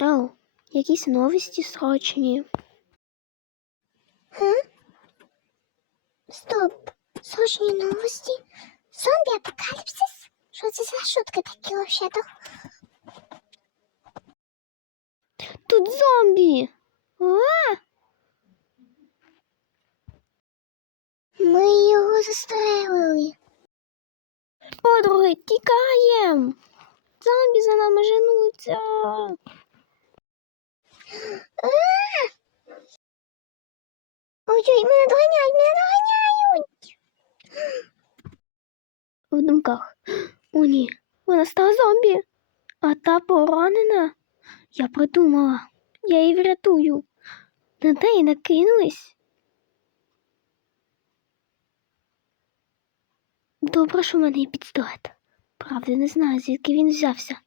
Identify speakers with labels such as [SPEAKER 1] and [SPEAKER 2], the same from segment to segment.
[SPEAKER 1] Ау, якісь новості срочні.
[SPEAKER 2] Га? Стоп. Срочні новості? Зомбі апокаліпсис? Що це за шутки такі вообще-то?
[SPEAKER 1] Тут зомбі! А!
[SPEAKER 2] Ми його застрелили.
[SPEAKER 1] Подруги, тікаєм! Зомбі за нами женуться.
[SPEAKER 2] Ой-ой, мене доганяють, мене доганяють.
[SPEAKER 1] В думках. О, ні, вона стала зомбі. А та поранена. Я придумала. Я її врятую. На неї накинулись. Добре, що в мене є пістолет. Правда, не знаю, звідки він взявся.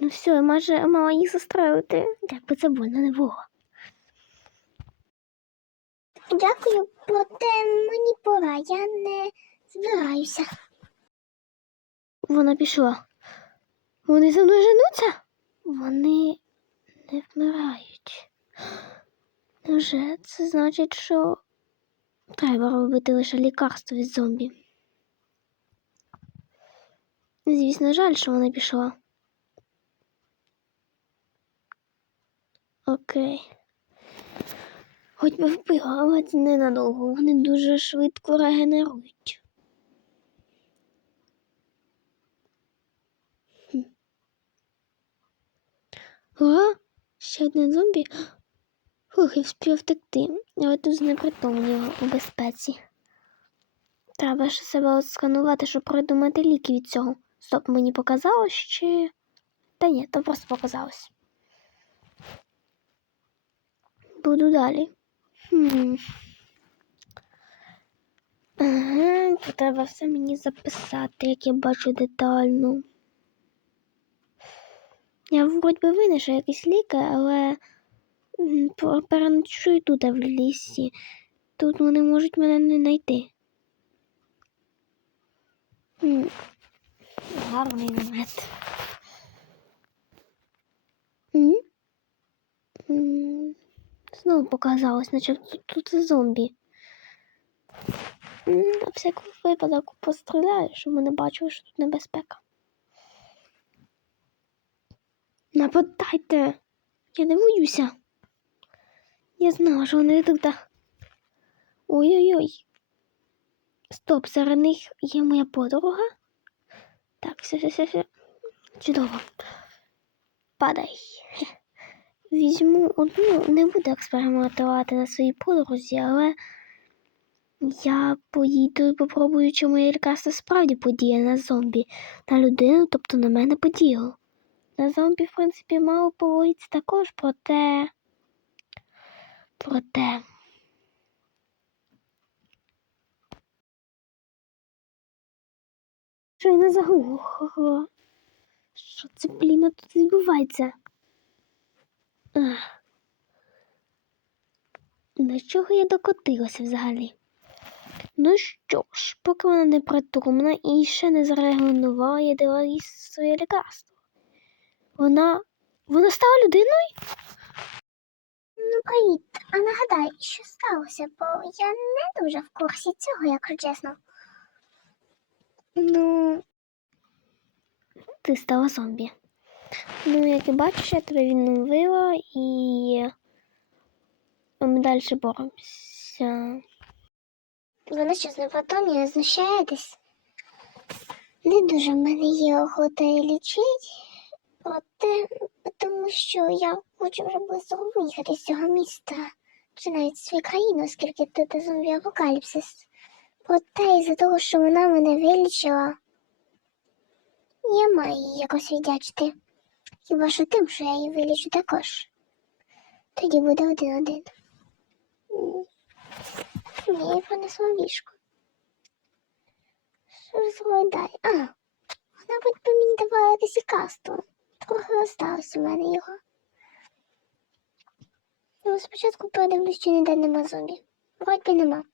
[SPEAKER 1] Ну все, я майже мала їх застрелити, якби це больно не було.
[SPEAKER 2] Дякую, проте мені пора, я не збираюся.
[SPEAKER 1] Вона пішла. Вони за мною женуться? Вони не вмирають. Невже це значить, що треба робити лише лікарство від зомбі? Звісно, жаль, що вона пішла. Окей. Хоч би вбила, це ненадовго. Вони дуже швидко регенерують. А? Ще один зомбі. Фух, я вспів втекти. Але тут знепритомніло у безпеці. Треба ще себе отсканувати, щоб придумати ліки від цього. Стоп, мені показалось чи. Та ні, то просто показалось. Буду далі. Хм. Ага, треба все мені записати, як я бачу детально. Я вроді би винайшла якісь ліки, але переночую тут в лісі. Тут вони можуть мене не знайти. Гарний намет. Знову показалось, наче тут, тут зомбі. На всякий випадок постріляю, щоб вони бачили, що тут небезпека. Нападайте. Я не боюся. Я знала, що вони тут. Ой-ой-ой. Стоп, серед них є моя подруга. Так, все, все, все. Чудово. Падай. Візьму одну, не буду експериментувати на своїй подрузі, але я поїду і попробую, чи моє лікарство справді подіє на зомбі, на людину, тобто на мене подіяло. На зомбі, в принципі, мало поводиться також, проте. Проте. Що я не заглухла? Що це, блін, тут відбувається? До чого я докотилася взагалі? Ну що ж, поки вона не притомна і ще не зарегулювала, я дала їй своє лікарство. Вона. Вона стала людиною?
[SPEAKER 2] Ну, привіт. А нагадай, що сталося, бо я не дуже в курсі цього, якщо чесно.
[SPEAKER 1] Ну. Ти стала зомбі. Ну, як і бачиш, я тебе відновила і ми далі боремося.
[SPEAKER 2] Ви що з непотомні знущаєтесь? Не дуже в мене є охота і лічить, проте тому що я хочу вже близько виїхати з цього міста, чи навіть з своєї країни, оскільки тут зомбі апокаліпсис. Проте із-за того, що вона мене вилічила, я маю їй якось віддячити. Хіба що тим, що я її вилічу також. Тоді буде один-один. Я понесла в ліжко. Що ж? А, вона будь би мені давала якесь лікарство. Трохи осталось у мене його. Ну, спочатку подивлюсь, чи ніде нема зомбі. Вроді нема.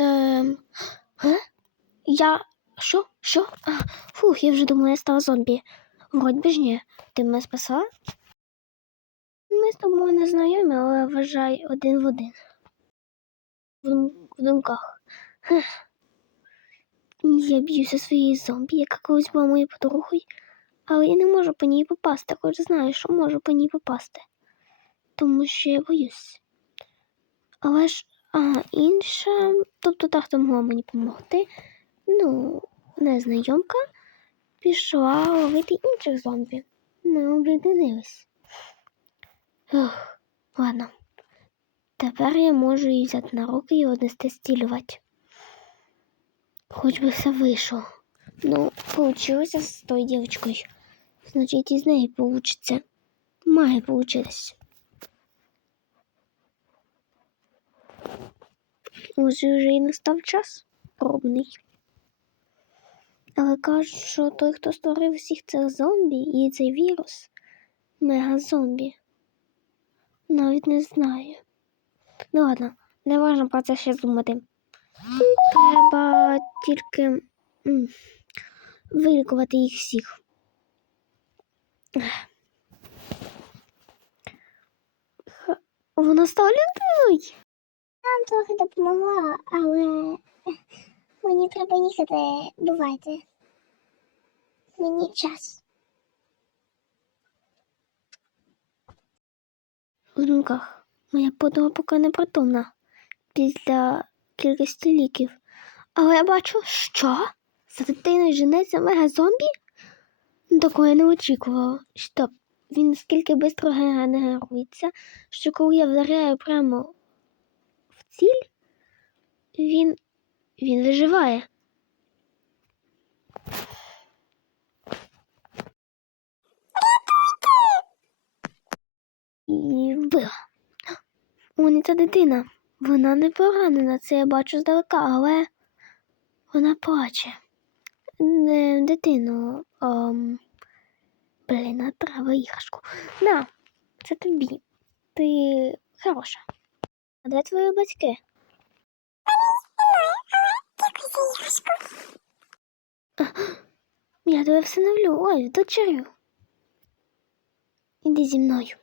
[SPEAKER 1] Ем... Ге? Я. Що? Що? Фух, я вже думала, я стала зомбі. Вроді би ж ні. Ти мене спасла? Ми з тобою не знайомі, але вважай один в один. В, думках. Хех. Я б'юся своєю зомбі, яка колись була моєю подругою, але я не можу по ній попасти, хоч знаю, що можу по ній попасти. Тому що я боюсь. Але ж а, інша, тобто та, хто могла мені допомогти, ну, незнайомка, пішла ловити інших зомбі. Ми об'єднанились. Ох, ладно. Тепер я можу її взяти на руки і однести стілювати. Хоч би все вийшло. Ну, получилося з тою дівчинкою. Значить, і з нею получиться. Має получитись. Ось вже і настав час пробний. Але кажуть, що той, хто створив всіх цих зомбі і цей вірус, мега-зомбі. Навіть не знаю. Ну ладно, не можна про це ще думати. Треба тільки вилікувати їх всіх. Вона стала людиною.
[SPEAKER 2] Трохи допомогла, але мені треба їхати. Бувайте. Мені час.
[SPEAKER 1] В думках моя подруга поки не притомна після кількості ліків. Але я бачу, що за дитиною женеться мега-зомбі? Ну, Такого я не очікувала. Стоп, він наскільки швидко генерується, що коли я вдаряю прямо ціль, він, він виживає. І вбила. Не ця дитина. Вона не поранена, це я бачу здалека, але вона плаче. Дитину. Ем... Блін, а треба іграшку. На, це тобі. Ти хороша. А де твої батьки? Я тебе всиновлю. Ой, дочерю. Іди зі мною.